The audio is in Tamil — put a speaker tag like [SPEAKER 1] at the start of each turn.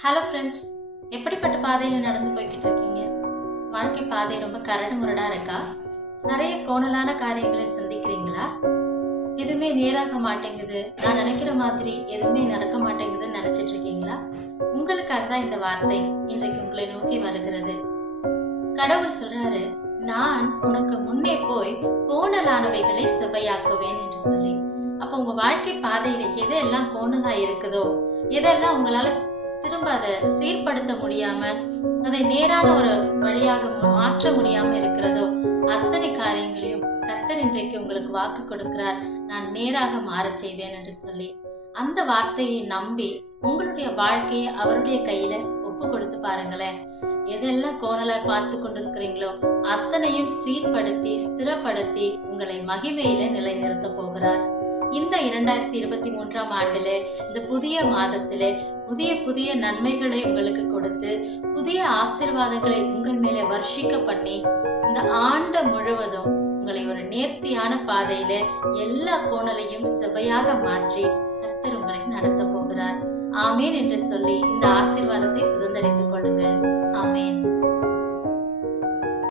[SPEAKER 1] ஹலோ ஃப்ரெண்ட்ஸ் எப்படிப்பட்ட பாதையில் நடந்து போய்கிட்டு இருக்கீங்க வாழ்க்கை பாதை ரொம்ப கரடு முரடாக இருக்கா? நிறைய கோணலான காரியங்களை சந்திக்கிறீங்களா? எதுவுமே நேராக மாட்டேங்குது. நான் நினைக்கிற மாதிரி எதுவுமே நடக்க மாட்டேங்குதுன்னு நினச்சிட்டு இருக்கீங்களா உங்களுக்காக தான் இந்த வார்த்தை இன்றைக்கு உங்களை நோக்கி வருகிறது. கடவுள் சொல்றாரு நான் உனக்கு முன்னே போய் கோணலானவைகளை செவ்வையாக்குவேன் என்று சொல்லி. அப்போ உங்க வாழ்க்கை பாதையில எதெல்லாம் கோணலா இருக்குதோ எதெல்லாம் உங்களால திரும்ப அதை சீர்படுத்த முடியாம அதை நேரான ஒரு வழியாக மாற்ற முடியாம இருக்கிறதோ அத்தனை காரியங்களையும் கர்த்தர் இன்றைக்கு உங்களுக்கு வாக்கு கொடுக்கிறார். நான் நேராக மாறச் செய்வேன் என்று சொல்லி அந்த வார்த்தையை நம்பி உங்களுடைய வாழ்க்கையை அவருடைய கையில ஒப்பு கொடுத்து பாருங்களேன். எதெல்லாம் கோணலா பார்த்து கொண்டிருக்கிறீங்களோ அத்தனையும் சீர்படுத்தி ஸ்திரப்படுத்தி உங்களை மகிமையில நிலைநிறுத்த போகிறார். இந்த இரண்டாயிரத்தி இருபத்தி மூன்றாம் ஆண்டுல இந்த புதிய மாதத்திலே புதிய புதிய நன்மைகளை உங்களுக்கு கொடுத்து புதிய ஆசீர்வாதங்களை உங்கள் மேலே வர்ஷிக்க பண்ணி இந்த ஆண்டு முழுவதும் உங்களை ஒரு நேர்த்தியான பாதையில எல்லா கோணலையும் செவையாக மாற்றி கர்த்தர் உங்களை நடத்த போகிறார். ஆமேன் என்று சொல்லி இந்த ஆசீர்வாதத்தை சுதந்திரித்துக்